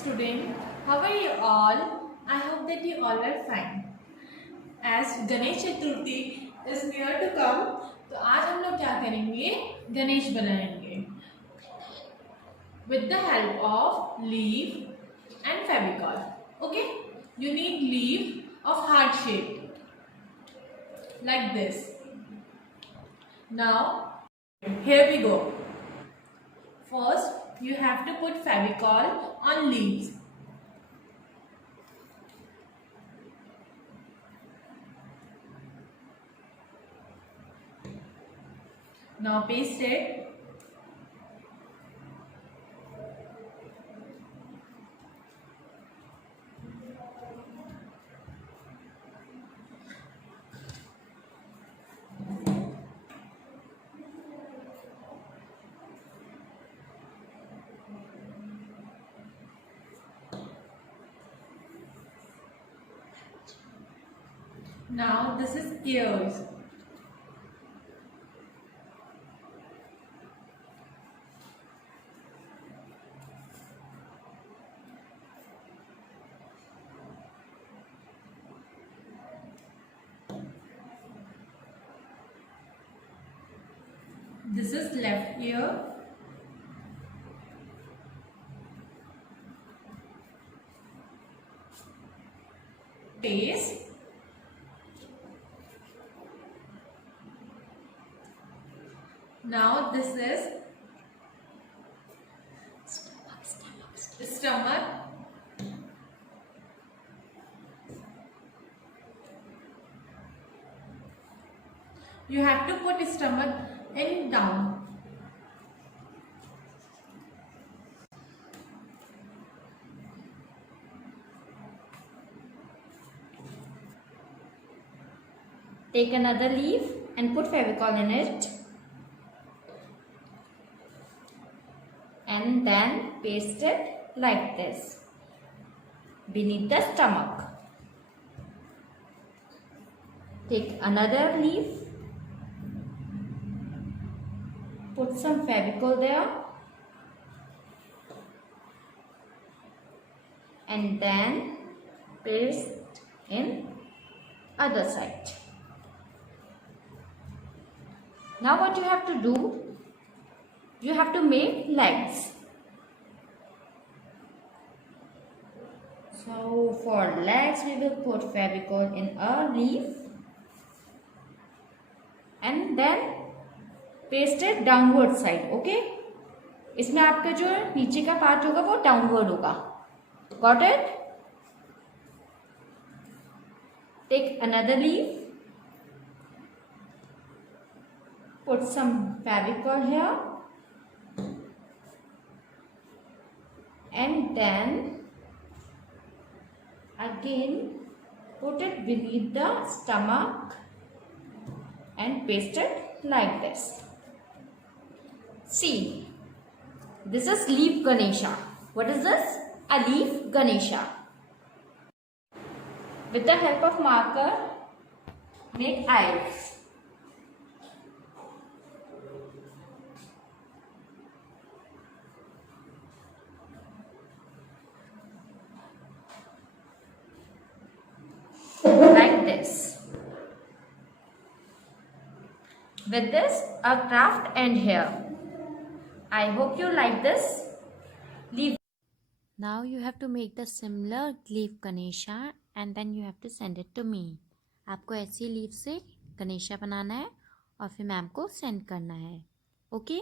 student, how are you all? I hope that you all are fine. As Ganesh Chaturthi is near to come, तो आज हम लोग क्या करेंगे? गणेश बनाएंगे with the help of leaf and Fevicol. Okay? You need leaf of heart shape like this. Now, here we go. First, you have to put Fevicol on leaves. Now paste it. Now this is ears. This is left ear. Face. Now this is stomach. You have to put stomach in down. Take another leaf and put Fevicol in it. And then paste it like this beneath the stomach. Take another leaf, put some Fevicol there, and then paste in other side. Now what you have to do, you have to make legs. So for legs we will put Fevicol in a leaf and then paste it downward side. Okay? इसमें आपका जो नीचे का part होगा वो downward होगा. Got it? Take another leaf. Put some Fevicol here. And then again put it beneath the stomach and paste it like this. See, this is leaf Ganesha. What is this? A leaf Ganesha. With the help of marker, make eyes. Like this. With this, our craft end here. I hope you like this leaf. Now you have to make the similar leaf Ganesha and then you have to send it to me. आपको ऐसी leaf से गणेशा बनाना है और फिर ma'am को send करना है. Okay.